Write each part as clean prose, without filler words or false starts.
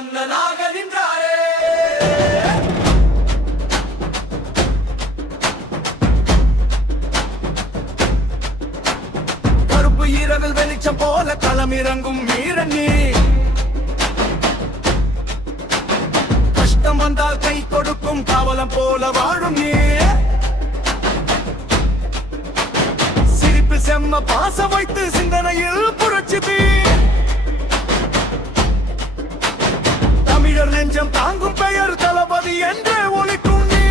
மன்னனாக நின்றாரே. கருப்பு இரவில் வெளிச்சம் போல களமிறங்கும் வீரன் நீ. கஷ்டம் வந்தால் கை கொடுக்கும் காவலம் போல வாழும் நீ. சிரிப்பில் செம்ம பாசம் வைத்து சிந்தனையில் புரட்சி தீ. தமிழர் நெஞ்சம் தாங்கும் பெயர் தளபதி என்றே ஒலிக்கும் நீ.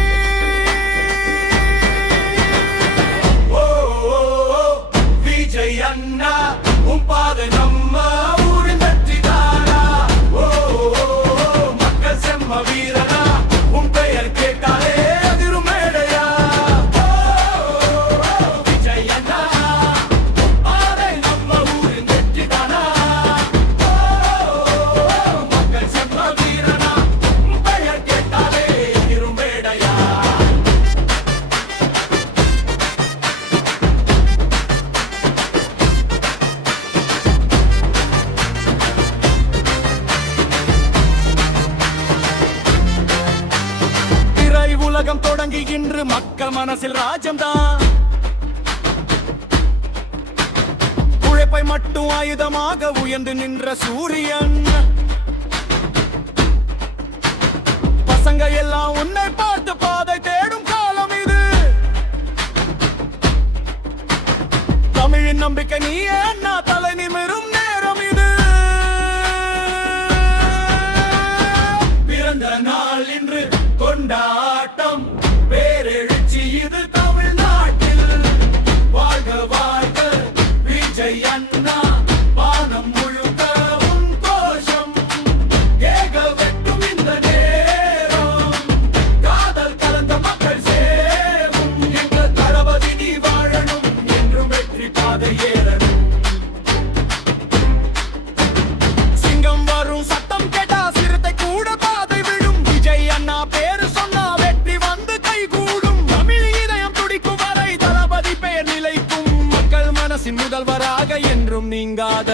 ஓ விஜய் அண்ணா உன் பாதை நம்ம ஊரின் வெற்றிதானா. ஓ மக்கள் செம்ம வீரனா உன் பெயர் கேட்டாலே அதிரும் மேடையா. விஜய் அண்ணா உன் பாதை நம்ம ஊரின் வெற்றிதானா. மக்கள் செம்ம வீரனா உன் பெயர் கேட்டாலே அதிரும் மேடையா. உலகம் தொடங்கி இன்று மக்கள் மனசில் ராஜ்யம்தான். உழைப்பை மட்டும் ஆயுதமாக உயர்ந்து நின்ற சூரியன். பசங்க எல்லாம் உன்னை பார்த்து பாதை தேடும் காலம் இது. தமிழின் நம்பிக்கை நீ அண்ணா தலை நிமிரும் நேரம் இது. பிறந்த நாள் இன்று கொண்டாட்டம் பேரெழுச்சி இது தமிழ்நாட்டில். வாழ்க வாழ்க விஜய் அண்ணா வானம் முழுக்க உன் கோஷம். ஏக வெட்டும் இந்த நேரம் காதல் கலந்த மக்கள் சேரும். எங்கள் தளபதி நீ வாழணும் என்றும் வெற்றி பாதை ஏறணும். சிங்கம் வரும் சத்தம் கேட்டா சிறுத்தை கூட பாதை விடும். விஜய் அண்ணா பேரு சொன்னா வெற்றி வந்து கைகூடும். தமிழ் இதயம் துடிக்கும் வரை தளபதி பெயர் நிலைக்கும். மக்கள் மனசின் முதல்வராக என்றும் நீங்காத